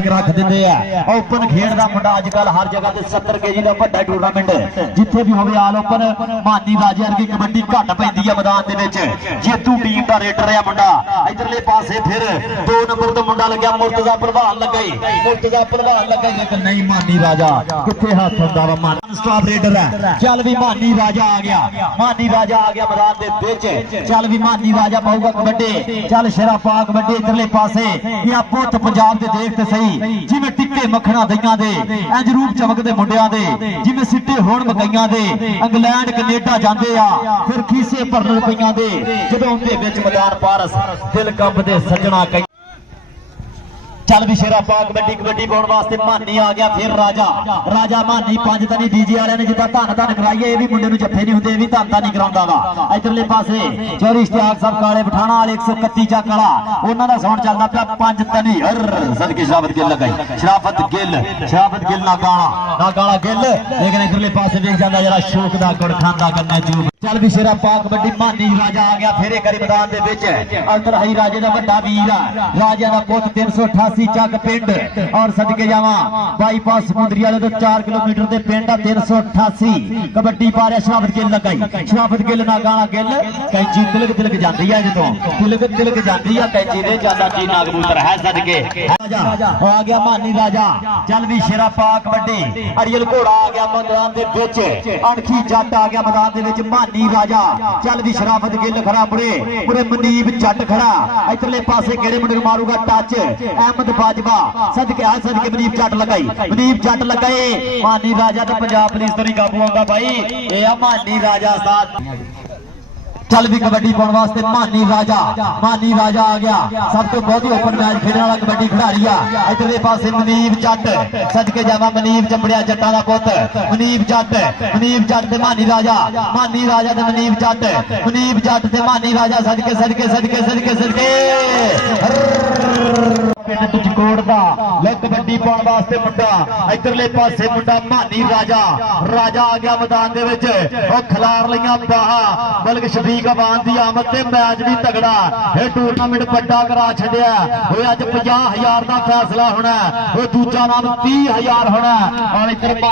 के रख देंगे है। ओपन खेड का मुंडा अजकल हर जगह से 70 kg का बड़ा टूर्नामेंट जिथे भी होवे आल ओपन मानी राजे वर्गी कबड्डी घट पैंदी है मैदान के जेतू टीम का रेडर है मुंडा। इधरले पासे फिर 2 नंबर तो मुंडा लग्या मुर्तजा प्रधान लगा लेकिन नहीं मानी राजा किथे हाथ हुंदा वा मान स्टॉप रेडर है। चल भी मानी राजा आ गया मैदान के विच। चल भी मानी राजा पाऊगा कबड्डी। चल शेरा पा कबड्डी इधरले पासे या पुत पंजाब दे देखते सही जिवें टिक्के मखणा दईयां दे इंज रूप चमकदे मुंडियां दे जिवें सिੱਟੇ होण मकईयां दे इंग्लैंड कनेडा जांदे आ फिर खीसे भरन रुपईयां दे जदों उनदे विच मैदान पारस दिल कंबदे सजना। चल भी शेरा पा कबड्डी पाने वास्ते मानी आ गया। फिर राजा मानी 5 तनी डीजे वाले ने जिदा धन कराइए ये भी मुंडे नूं जफ्फे नहीं हुंदे, ये भी धन नहीं कराउंदा वा। इधरले पासे चौरी इश्तियाक साहब काले पठाणा वाले 131 चक वाला उन्हां दा साउंड चलदा पिया 5 तनी हर सदके शराफत गिल लगाई शराफत गिल ना गाला गिल लेकिन इधरले पासे देख जांदा जरा शोक दा गुड़ खांदा गन्ने चूब। चल भी शेरा पा कबड्डी मानी राजा आ गया। फिर एक मैदान दे विच अल्तर हाई राजे दा वड्डा वीर राजा दा पुੱਤ 388 चक पिंड और सदके जावा बाईपास समुद्री वाले तो 4 किलोमीटर के पिंड 388 कबड्डी पा रहा शराफत गिल लगाई शराफत गिल ना गाना गिल कैंची तिलक जाती है जो तिलक जाती है कैंची दे ज्यादा ची ना कबूतर है सदके आ गया मानी राजा। चल भी शेरा पा कबड्डी अड़ियल घोड़ा आ गया मैदान के विच अणखी जट आ गया मैदान के विच मानी राजा। चल भी शराफत गिल खड़ा मुरे मनीब जट खड़ा इधरले पासे केड़े मुंडे मारूगा टच अहमद बाजवा सदके मनीब जट लगाए मानी राजा तो पंजाब पुलिस तो नहीं काबू आंदा भाई ये मानी राजा साथ। चल भी कबड्डी पाने वास्ते मानी राजा आ गया। सब तो बहुत ही ओपन मैच खेलने वाला कबड्डी खिडारी है। इधरले पासे मनीब जट सदके जावा मनीब चंबड़िया जट्टां दा पुੱਤ मनीब जट ते मानी राजा ते मनीब जट ते मानी राजा सदके पिंड चकोड़ दा कबड्डी पाने वास्ते मुंडा इधरले पासे मुंडा मानी राजा आ गया मैदान दे विच ओ खिलार लईयां बाहा बल्कि शफीक अवान दी आमद ते मैच भी तगड़ा ये टूर्नामेंट बड़ा करा छड्या होए अज 50,000 दा फैसला होना वो दूजा नाम 30,000 होना और इधर